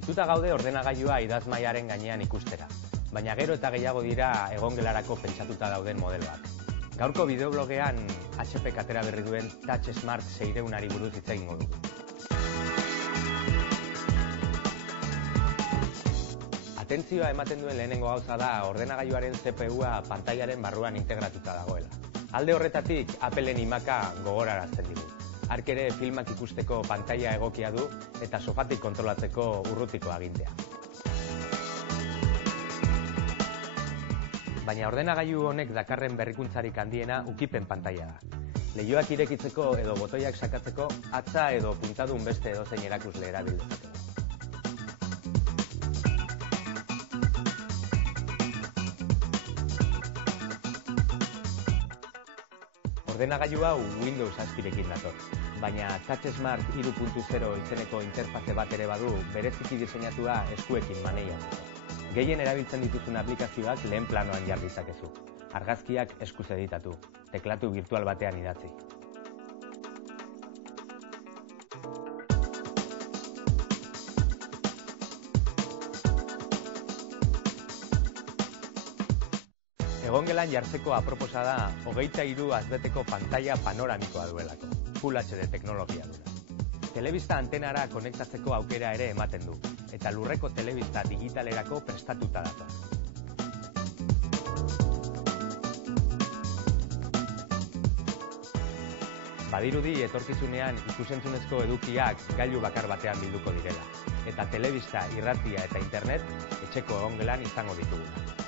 Ohituta gaude ordenagailua idazmaiaren gainean ikustera, baina gero eta gehiago dira egongelarako pentsatuta dauden modeloak. Gaurko bideoblogean HP atera berri duen Touch Smart 600ari buruz hitz egingo dugu. Atentzioa ematen duen lehenengo gauza da ordenagailuaren CPU-a pantailaren barruan integratuta dagoela. Alde horretatik, Appleen imaka gogorarazten digu. Hark ere filmak ikusteko pantaila egokia du eta sofatik kontrolatzeko urrutiko agintea. Baina ordenagailu honek dakarren berrikuntzarik handiena ukipen pantaila da. Leihoak irekitzeko edo botoiak sakatzeko hatza edo puntadun beste edozein erakusle erabil dezakegu. Ordenagailu hau Windows 7rekin dator, baina Touch Smart 3.0 izeneko interfaze bat ere badu bereziki diseinatua eskuekin maneiatzeko. Gehien erabiltzen dituzun aplikazioak lehen planoan jar ditzakezu. Argazkiak eskuz editatu, teklatu virtual batean idatzi. Egongelan jartzeko aproposa da 23 azbeteko pantaila panoramikoa duelako, Full HD teknologia duela. Telebista antenara konektatzeko aukera ere ematen du, eta lurreko telebista digitalerako prestatuta dator. Badirudi etorkizunean ikusentzunezko edukiak gailu bakar batean bilduko direla, eta telebista, irratia eta internet etxeko egongelan izango ditugula.